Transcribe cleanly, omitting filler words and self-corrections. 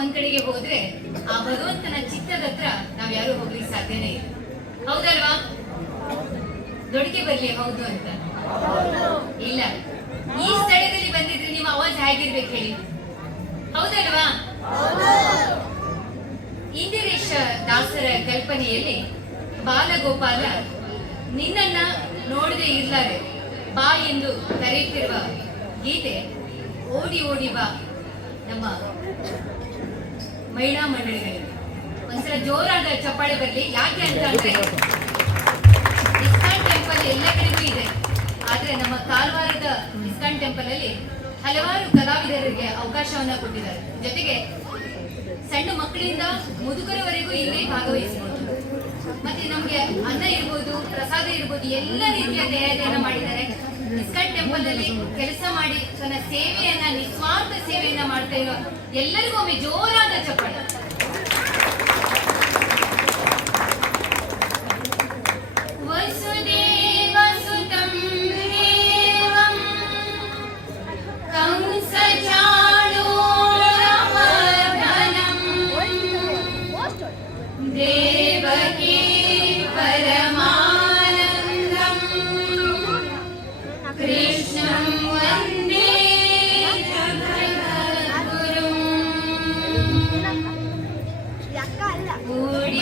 ಒಂದ್ ಕಡೆಗೆ ಹೋದ್ರೆ ಆ ಭಗವಂತನ ಚಿತ್ತದ ಹತ್ರ ನಾವ್ ಯಾರು ಹೋಗ್ಲಿಕ್ಕೆ ಸಾಧ್ಯನೇ ಇಲ್ಲ. ಹೌದಲ್ವಾ? ದೊಡ್ಡಿಗೆ ಬರ್ಲಿ ಹೌದು ಅಂತ ಇಲ್ಲ. ಈ ಸ್ಥಳದಲ್ಲಿ ಬಂದಿದ್ರೆ ನಿಮ್ಮ ಆವಾಜ್ ಹೇಗಿರ್ಬೇಕು ಹೇಳಿ? ಹೌದಲ್ವಾ? ಇಂದಿರೇಶ ದಾಸರ ಕಲ್ಪನೆಯಲ್ಲಿ ಬಾಲಗೋಪಾಲ ನಿನ್ನನ್ನ ನೋಡದೆ ಇರ್ಲಾರೆ ಬಾ ಎಂದು ಕರೆಯುತ್ತಿರುವ ಗೀತೆ ಓಡಿ ಓಡಿ ಬಾ ನಮ್ಮ ಮಹಿಳಾ ಮಂಡಳಿಗಳಿಗೆ ಒಂದ್ಸಲ ಜೋರಾದ ಚಪ್ಪಾಳೆ ಬರಲಿ. ಯಾಕೆ ಅಂತ ಅಂದ್ರೆ ಇಸ್ಕಾನ್ ಟೆಂಪಲ್ ಎಲ್ಲ ಕಡೆಗೂ ಇದೆ, ಆದ್ರೆ ನಮ್ಮ ಕಾರವಾರದ ಇಸ್ಕಾನ್ ಟೆಂಪಲ್ ಅಲ್ಲಿ ಹಲವಾರು ಕಲಾವಿದರಿಗೆ ಅವಕಾಶವನ್ನ ಕೊಟ್ಟಿದ್ದಾರೆ. ಜೊತೆಗೆ ಸಣ್ಣ ಮಕ್ಕಳಿಂದ ಮುದುಕರವರೆಗೂ ಇಲ್ಲಿ ಭಾಗವಹಿಸಬಹುದು. ಮತ್ತೆ ನಮ್ಗೆ ಅನ್ನ ಇರ್ಬೋದು, ಪ್ರಸಾದ ಇರ್ಬೋದು, ಎಲ್ಲ ರೀತಿಯ ತಯಾರಿಯನ್ನ ಮಾಡಿದ್ದಾರೆ. ಇಸ್ಕಾನ್ ಟೆಂಪಲ್ ಅಲ್ಲಿ ಕೆಲಸ ಮಾಡಿ ತನ್ನ ಸೇವೆಯನ್ನ, ನಿಸ್ವಾರ್ಥ ಸೇವೆಯನ್ನ ಮಾಡ್ತಾ ಇರೋ ಎಲ್ಲರಿಗೂ ಒಮ್ಮೆ ಜೋರಾದ ಚಪ್ಪಾಳೆ. ಓಡಿ